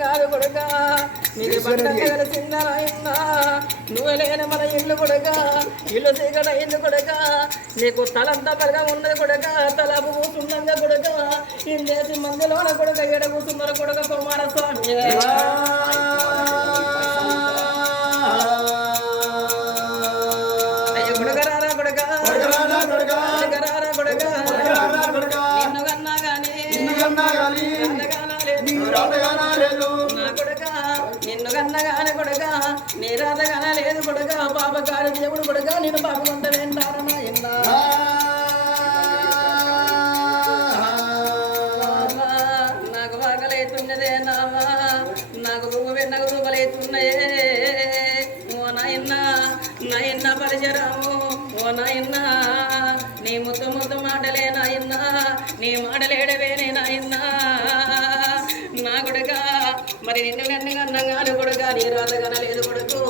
కాదు కొడుక నీకు బండ కలిసిందనైనా నువ్వు లేని మన ఇల్లు కొడుక ఇల్లు చీకటైంది కొడుక నీకు తలంతా బలగా ఉన్నది కొడుక తల కూర్చుండగా కొడుక ఇందేసి మందిలోన కొడుక ఎడ కూర్చున్నారు కొడుక కుమారస్వామి అయ్యో కొడుకరారా కొడుక కొడుకరారా కొడుక నిన్ను కన్నా గానీ నా కొడుక నిన్ను కన్నగానే కొడుక నీ రాతగానే లేదు కొడుక పాపకారి దేవుడు కొడుక నేను పాపకుంట వింటారన్నా ఎన్నా నాకు వాకలైతున్నదే నావా నాకు రూపలైతున్నాయే ఓ నాయన్న నాయన్న పరిచరము ఓ నాయన్న నీ ముద్దు మాటలే నాయన్న నీ మాటలేడవేనే నాయన్న నా కొడుక మరి నిన్ను కన్నగాను కొడుక నీ రాతగాన లేదు కొడుకు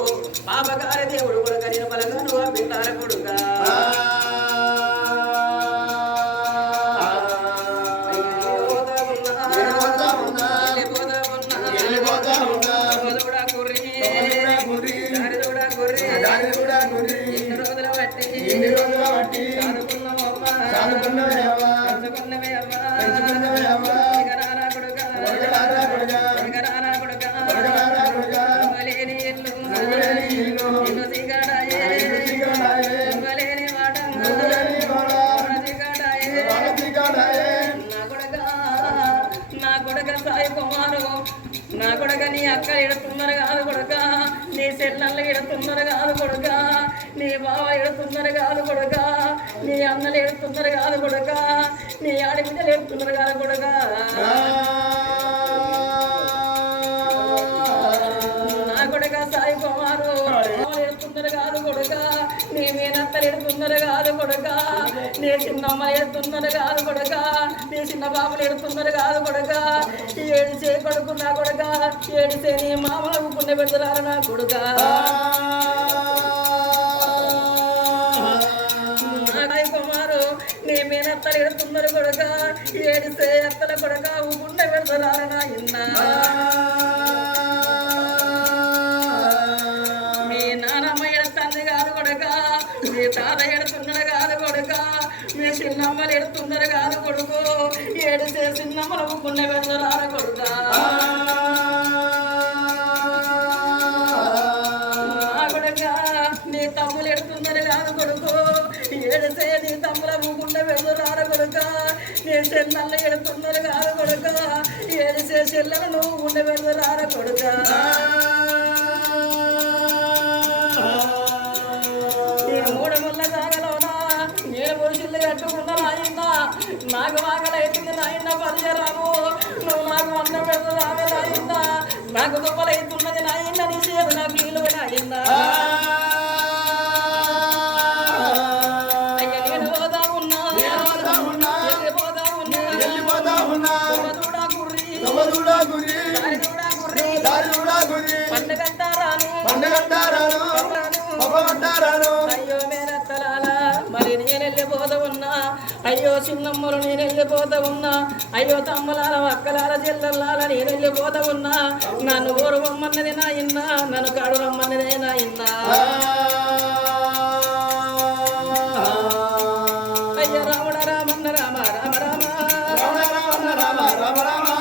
పాపకారి దేవుడు కొడుక నేను బలంగా నువ్వు పిల్లార కొడుక నా కొడుక నీ అక్క ఎడుతున్నారు కాదు కొడుక నీ చెల్లెళ్ళు ఎడుతున్నారు కాదు కొడుక నీ బావ ఎడుతున్నారు కాదు కొడుక నీ అన్నలు ఎడుతున్నారు కాదు కొడుక నీ ఆడబిడ్డలు ఎడుతున్నారు కాదు కొడుక నా కొడుక సాయి కుమారు ఎడుతున్నారు కాదు కొడుక నీ మీనత్తలు ఎడుతున్నారు కాదు కొడుక నీ చిన్నమ్మ ఎడుతున్నారు కాదు కొడుక నీ చిన్న బాబులు ఎడుతున్నారు కాదు కొడుక ఏడిసే కొడుకు నా కొడుక ఏడిసే నీ మామలకు పుణ్య పెడతారా నా కొడుక కుమారు నీ మీనత్తలు ఎడుతున్నారు కొడుక ఏడిసే అత్తల కొడుక పుణ్య పెడతారా నా ఇన్న మీ నానమ్మ ఎడుతుంది కాదు కొడుక మీ తాత ఎడుతున్నాడు కాదు కొడుక మీ చిన్నమ్మలు ఎడుతున్నారు కాదు కొడుకు ఏడిసే చిన్నమ్మలకు పుణ్య పెడతారా కొడుక నీ తమ్ములు ఎడుతున్నారు కాదు కొడుకు ఏడిసే నీ తమ్ముల పుణ్య పెడతారా కొడుక నీ చెల్లెళ్ళు ఎడుతున్నారు కాదు కొడుక ఏడిసే చెల్లెలు నువ్వు పుణ్య పెడతారా కొడుక మూడు ముళ్ళ జాగలోనా నేను పురుషులు కట్టుకున్న నాయన్న నాకు వాకలైతుంది నాయన్న పరిచరాము నువ్వు నాకు అన్నం పెడతావే నాయన్న నాకు దుబ్బలైతున్నది నాయన్న నీ సేవ నాకు నీళ్ళు నాయన్న అయ్య నేను పోతా ఉన్నా అయ్యో మేనత్తలాలా మరి నేను వెళ్ళిపోతా ఉన్నా అయ్యో చిన్నమ్మలు నేను వెళ్ళిపోతా ఉన్నా అయ్యో తమ్మలాల అక్కలాల చెల్లెల్లాల నేను వెళ్ళిపోతా ఉన్నా నన్ను ఊరు రమ్మన్నది నా ఇన్నా నన్ను కాడు రమ్మన్నదే నా ఇన్నా